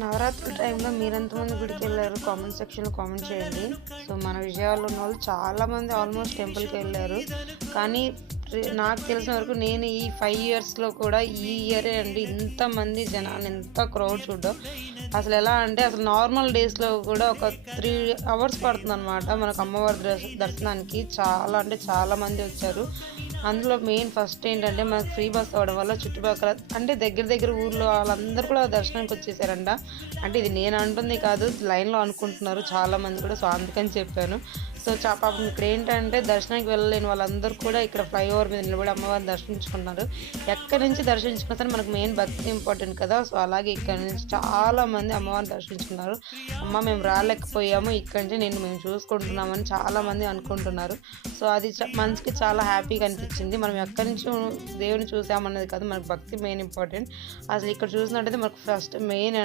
నవరాత్రుల టైంలో మీరెంతమంది గుడికెళ్లారు? కామెంట్ సెక్షన్‌లో కామెంట్ చేయండి. సో, మన విజయవాడలో ఉన్నోళ్ళు చాలామంది ఆల్మోస్ట్ టెంపుల్‌కి వెళ్లారు. కానీ నాకు తెలిసిన వరకు నేను ఈ 5 ఇయర్స్‌లో కూడా ఈ ఇయరే అండి ఇంతమంది జనాలు, ఇంత క్రౌడ్ చూడడం. అసలెలా అంటే అసలు నార్మల్ డేస్‌లో కూడా ఒక 3 అవర్స్ పడుతుందనమాట మనకు అమ్మవారి దర్శనానికి. చాలా అంటే చాలా మంది వచ్చారు. అందులో మెయిన్ ఫస్ట్ ఏంటంటే మనకు ఫ్రీ బస్ అవ్వడం వల్ల చుట్టుపక్కల అంటే దగ్గర దగ్గర ఊర్లో వాళ్ళందరూ కూడా దర్శనానికి వచ్చేసారంట. అంటే ఇది నేను అంటుంది కాదు, లైన్‌లో అనుకుంటున్నారు చాలామంది కూడా. సో, అందుకని చెప్పాను. సో, పాపం ఇక్కడేంటంటే దర్శనానికి వెళ్ళలేని వాళ్ళందరూ కూడా ఇక్కడ ఫ్లైఓవర్ మీద నిలబడి అమ్మవారిని దర్శించుకున్నారు. ఎక్కడి నుంచి దర్శించుకున్నా సరే మనకు మెయిన్ భక్తి ఇంపార్టెంట్ కదా! సో, అలాగే ఇక్కడి నుంచి చాలామంది అమ్మవారిని దర్శించుకున్నారు. అమ్మ మేము రాలేకపోయాము, ఇక్కడి నుంచి నిన్ను మేము చూసుకుంటున్నామని చాలామంది అనుకుంటున్నారు. సో, అది మనసుకి చాలా హ్యాపీగా అనిపించింది. మనం ఎక్కడి నుంచో దేవుడిని చూసామన్నది కాదు, మనకు భక్తి మెయిన్ ఇంపార్టెంట్. అసలు ఇక్కడ చూసినట్టయితే మనకు ఫస్ట్ మెయిన్